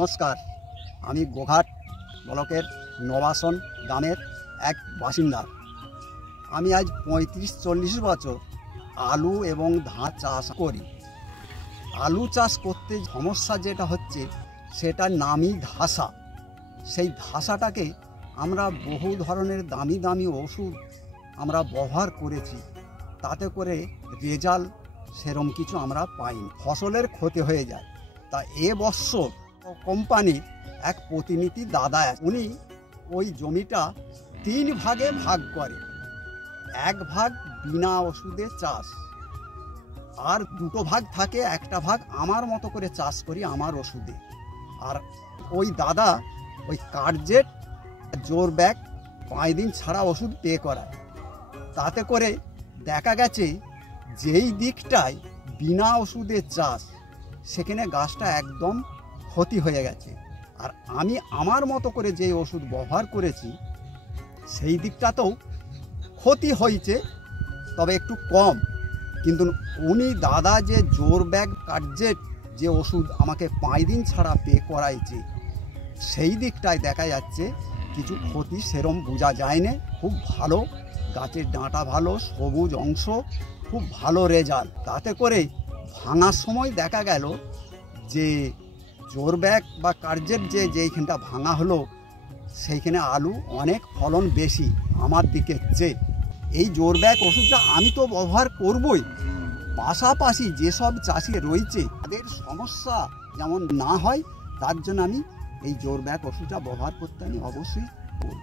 নমস্কার, আমি গোঘাট ব্লকের নবাসন গ্রামের এক বাসিন্দা। আমি আজ 35-40 বছর আলু এবং ধান চাষ করি। আলু চাষ করতে সমস্যা যেটা হচ্ছে সেটার নামই ধসা। সেই ধসাটাকে আমরা বহু ধরনের দামি দামি ওষুধ আমরা ব্যবহার করেছি, তাতে করে রেজাল্ট সেরম কিছু আমরা পাইনি, ফসলের ক্ষতি হয়ে যায়। তা এবছর কোম্পানির এক প্রতিনিধি দাদা, উনি ওই জমিটা 3 ভাগে ভাগ করে। এক ভাগ বিনা ওষুধে চাষ, আর 2টো ভাগ থাকে, একটা ভাগ আমার মতো করে চাষ করি আমার ওষুধে। আর ওই দাদা ওই কার্জেট জোর ব্যাগ 5 দিন ছাড়া ওষুধ পে করায়। তাতে করে দেখা গেছে যেই দিকটায় বিনা ওষুধে চাষ সেখানে গাছটা একদম ক্ষতি হয়ে গেছে। আর আমি আমার মতো করে যে ওষুধ ব্যবহার করেছি সেই দিকটাতেও ক্ষতি হয়েছে, তবে একটু কম। কিন্তু উনি দাদা যে জোর ব্যাগ কার্জেট যে ওষুধ আমাকে 5 দিন ছাড়া পে করাইছে, সেই দিকটায় দেখা যাচ্ছে কিছু ক্ষতি সেরম বোঝা যায় না। খুব ভালো, গাছের ডাঁটা ভালো, সবুজ অংশ, খুব ভালো রেজাল্ট। তাতে করে ভাঙার সময় দেখা গেল যে জোর ব্যাগ বা কার্জেট যেইখানটা ভাঙা হলো সেইখানে আলু অনেক ফলন বেশি আমার দিকে চেয়ে। এই জোর ব্যাগ ওষুধটা আমি তো ব্যবহার করবই, পাশাপাশি যেসব চাষি রয়েছে তাদের সমস্যা যেমন না হয় তার জন্য আমি এই জোর ব্যাগ ওষুধটা ব্যবহার করতে আমি অবশ্যই করব।